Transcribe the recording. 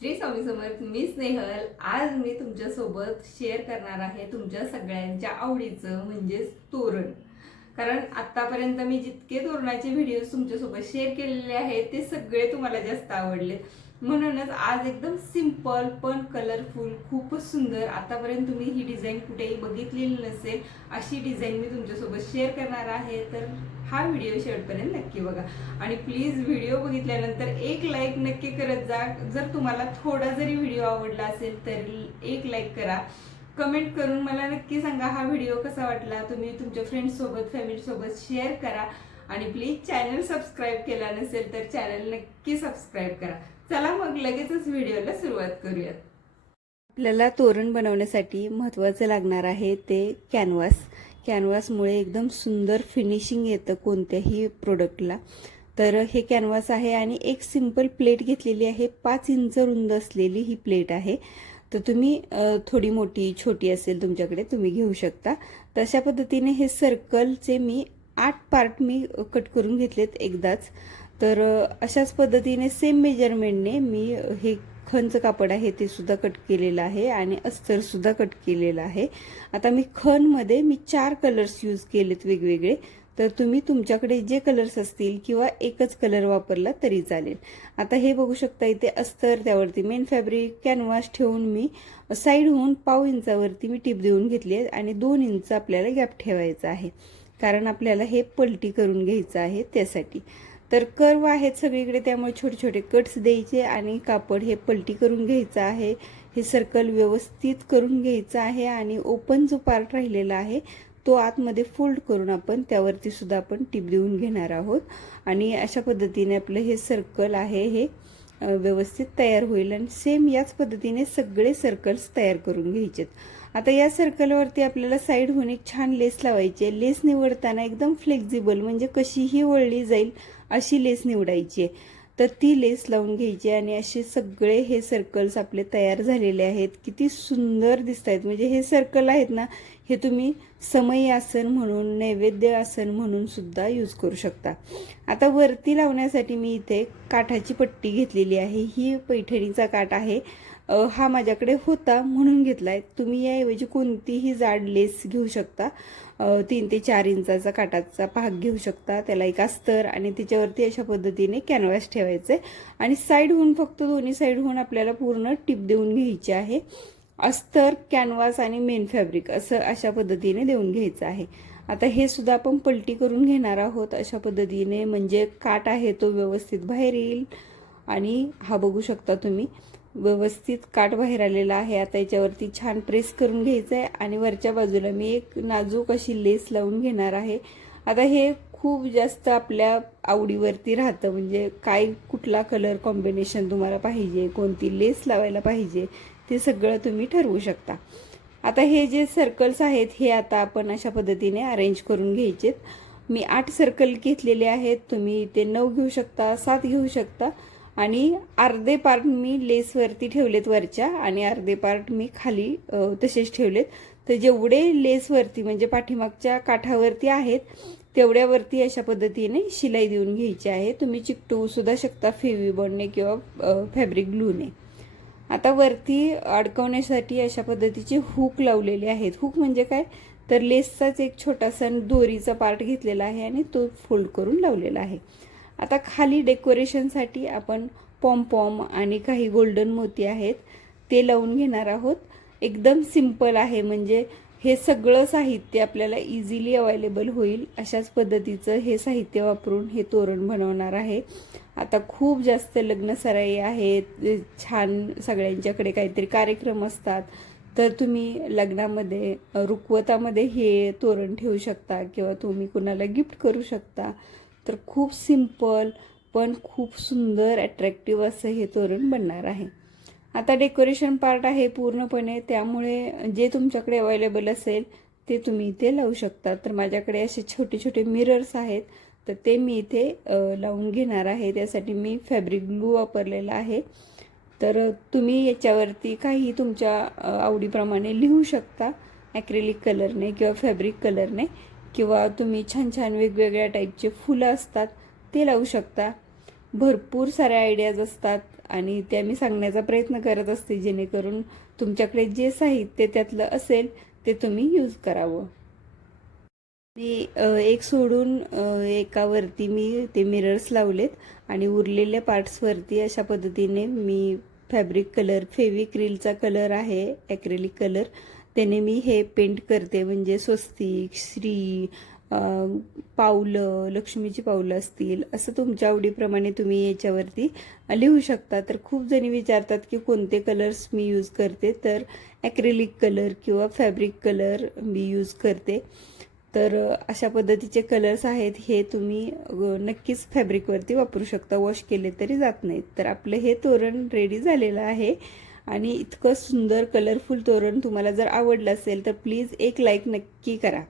श्री स्वामी समर्थ. मी स्नेहल. आज मी तुमच्यासोबत शेअर करणार आहे तुमच्या सगळ्यांच्या आवडीचं म्हणजेच तोरण. कारण आतापर्यंत मी जितके तोरणाचे व्हिडिओज तुमच्यासोबत शेअर केलेले आहेत ते सगळे तुम्हाला जास्त आवडले. म्हणूनच आज एकदम सिंपल पण कलरफुल, खूपच सुंदर, आतापर्यंत तुम्ही ही डिझाईन कुठेही बघितलेली नसेल अशी डिझाईन मी तुमच्यासोबत शेअर करणार आहे. तर हा व्हिडिओ शेवटपर्यंत नक्की बघा आणि प्लीज व्हिडिओ बघितल्यानंतर एक लाईक नक्की करत जा. जर तुम्हाला थोडा जरी व्हिडिओ आवडला असेल तरी एक लाईक करा. कमेंट करून मला नक्की सांगा हा व्हिडिओ कसा वाटला. तुम्ही तुमच्या फ्रेंड्ससोबत फॅमिलीसोबत शेअर करा आणि प्लीज चॅनल सबस्क्राईब केला नसेल तर चॅनल नक्की सबस्क्राईब करा. चला मग लगेचच व्हिडिओला सुरुवात करूयात. आपल्याला तोरण बनवण्यासाठी महत्त्वाचं लागणार आहे ते कॅनव्हास. कॅनव्हासमुळे एकदम सुंदर फिनिशिंग येतं कोणत्याही प्रोडक्टला. तर हे कॅनव्हास आहे आणि एक सिंपल प्लेट घेतलेली आहे. 5 इंच रुंद असलेली ही प्लेट आहे. तर तुम्ही थोडी मोठी छोटी असेल तुमच्याकडे तुम्ही घेऊ शकता. तशा पद्धतीने हे सर्कलचे मी 8 पार्ट मी कट करून घेतलेत एकदाच. तर अशाच पद्धतीने सेम मेजरमेंटने मी हे खणचं कापड आहे ते सुद्धा कट केलेलं आहे आणि अस्तर सुद्धा कट केलेलं आहे. आता मी खणमध्ये 4 कलर्स यूज केलेत वेगवेगळे. तर तुम्ही तुमच्याकडे जे कलर्स असतील किंवा एकच कलर वापरला तरी चालेल. आता हे बघू शकता इथे अस्तर, त्यावरती मेन फॅब्रिक, कॅनव्हास ठेवून मी साईड होऊन 1/2 इंचावरती मी टिप देऊन घेतली आहे आणि 2 इंच आपल्याला गॅप ठेवायचा आहे कारण आपल्याला हे पलटी करून घ्यायचं आहे त्यासाठी. तर कर्व आहेत सगळीकडे त्यामुळे छोटे छोटे कट्स द्यायचे आणि कापड हे पलटी करून घ्यायचं आहे. हे सर्कल व्यवस्थित करून घ्यायचं आहे आणि ओपन जो पार्ट राहिलेला आहे तो आतमध्ये फोल्ड करून आपण त्यावरती सुद्धा आपण टिप देऊन घेणार आहोत आणि अशा पद्धतीने आपलं हे सर्कल आहे हे व्यवस्थित तयार होईल. आणि सेम याच पद्धतीने सगळे सर्कल्स तयार करून घ्यायचेत. आता या सर्कलवरती आपल्याला साईड होऊन एक छान लेस लावायची आहे. लेस निवडताना एकदम फ्लेक्झिबल म्हणजे कशीही वळली जाईल अशी लेस निवडायची आहे. तर ती लेस लावून घ्यायची आणि असे सगळे हे सर्कल्स आपले तयार झालेले आहेत. किती सुंदर दिसत आहेत. म्हणजे हे सर्कल आहेत ना, हे तुम्ही समई आसन म्हणून, नैवेद्य आसन म्हणून सुद्धा यूज करू शकता. आता वरती लावण्यासाठी मी इथे काठाची पट्टी घेतलेली आहे. ही पैठणीचा काठ आहे. हा माझ्याकडे होता म्हणून घेतलाय. तुम्ही याऐवजी कोणतीही जाड लेस घेऊ शकता. 3 ते 4 इंचाचा काठाचा भाग घेऊ शकता. त्याला एक अस्तर आणि त्याच्यावरती अशा पद्धतीने कॅनव्हास ठेवायचे आणि साईड होऊन फक्त दोन्ही साईड होऊन आपल्याला पूर्ण टिप देऊन घ्यायची आहे. अस्तर, कॅनव्हास आणि मेन फॅब्रिक असं अशा पद्धतीने देऊन घ्यायचं आहे. आता हे सुद्धा आपण पलटी करून घेणार आहोत अशा पद्धतीने, म्हणजे काठ आहे तो व्यवस्थित बाहेर येईल. आणि हा बघू शकता तुम्ही व्यवस्थित काठ बाहेर आलेला आहे. आता याच्यावरती छान प्रेस करून घ्यायचं आहे आणि वरच्या बाजूला मी एक नाजूक अशी लेस लावून घेणार आहे. आता हे खूप जास्त आपल्या आवडीवरती राहतं, म्हणजे काय कुठला कलर कॉम्बिनेशन तुम्हाला पाहिजे, कोणती लेस लावायला पाहिजे ते सगळं तुम्ही ठरवू शकता. आता हे जे सर्कल्स आहेत हे आता आपण अशा पद्धतीने अरेंज करून घ्यायचेत. मी 8 सर्कल घेतलेले आहेत. तुम्ही ते 9 घेऊ शकता, 7 घेऊ शकता. आणि अर्धे पार्ट मी लेसवरती ठेवलेत वरच्या आणि अर्धे पार्ट मी खाली तसेच ठेवलेत. तर जेवढे लेसवरती म्हणजे पाठीमागच्या काठावरती आहेत तेवढ्यावरती अशा पद्धतीने शिलाई देऊन घ्यायची आहे. तुम्ही चिकटवू सुद्धा शकता फेविबॉन्डने किंवा फॅब्रिक ग्लूने. आता वरती अडकवण्यासाठी अशा पद्धतीचे हुक लावलेले आहेत. हुक म्हणजे काय, तर लेसचाच एक छोटासा दोरीचा पार्ट घेतलेला आहे आणि तो फोल्ड करून लावलेला आहे. आता खाली डेकोरेशनसाठी आपण पॉम आणि काही गोल्डन मोती आहेत ते लावून घेणार आहोत. एकदम सिंपल आहे, म्हणजे हे सगळं साहित्य आपल्याला इझिली अवेलेबल होईल अशाच पद्धतीचं हे साहित्य वापरून हे तोरण बनवणार आहे. आता खूप जास्त लग्न सराई आहेत, छान सगळ्यांच्याकडे काहीतरी कार्यक्रम असतात, तर तुम्ही लग्नामध्ये रुखवतामध्ये हे तोरण ठेवू शकता किंवा तुम्ही कुणाला गिफ्ट करू शकता. तर खूप सिंपल पण खूप सुंदर अट्रॅक्टिव्ह असं हे तोरण बनणार आहे. आता डेकोरेशन पार्ट आहे पूर्णपणे, त्यामुळे जे तुमच्याकडे अवेलेबल असेल ते तुम्ही इथे लावू शकता. तर माझ्याकडे असे छोटे छोटे मिरर्स आहेत तर ते मी इथे लावून घेणार आहे. त्यासाठी मी फॅब्रिक ग्लू वापरलेला आहे. तर तुम्ही याच्यावरती काही तुमच्या आवडीप्रमाणे लिहू शकता ॲक्रेलिक कलरने किंवा फॅब्रिक कलरने, किंवा तुम्ही छान छान वेगवेगळ्या टाईपचे फुलं असतात ते लावू शकता. भरपूर साऱ्या आयडियाज असतात आणि त्या मी सांगण्याचा प्रयत्न करत असते, जेणेकरून तुमच्याकडे जे साहित्य त्यातलं असेल ते तुम्ही यूज करावं. मी एक सोडून एकावरती मी ते मिरर्स लावलेत आणि उरलेल्या पार्ट्सवरती अशा पद्धतीने मी फॅब्रिक कलर, फेविक्रिलचा कलर आहे ॲक्रेलिक कलर, त्याने मी हे पेंट करते. म्हणजे स्वस्तिक, श्री, पावलं, लक्ष्मीची पावलं असतील, असं तुमच्या आवडीप्रमाणे तुम्ही याच्यावरती लिहू शकता. तर खूप जणी विचारतात की कोणते कलर्स मी यूज करते, तर ॲक्रेलिक कलर किंवा फॅब्रिक कलर मी यूज करते. तर अशा पद्धतीचे कलर्स आहेत, हे तुम्ही नक्कीच फॅब्रिकवरती वापरू शकता, वॉश केले तरी जात नाहीत. तर आपलं हे तोरण रेडी झालेलं आहे आणि इतकं सुंदर कलरफुल तोरण तुम्हाला जर आवडलं असेल तर प्लीज एक लाईक नक्की करा.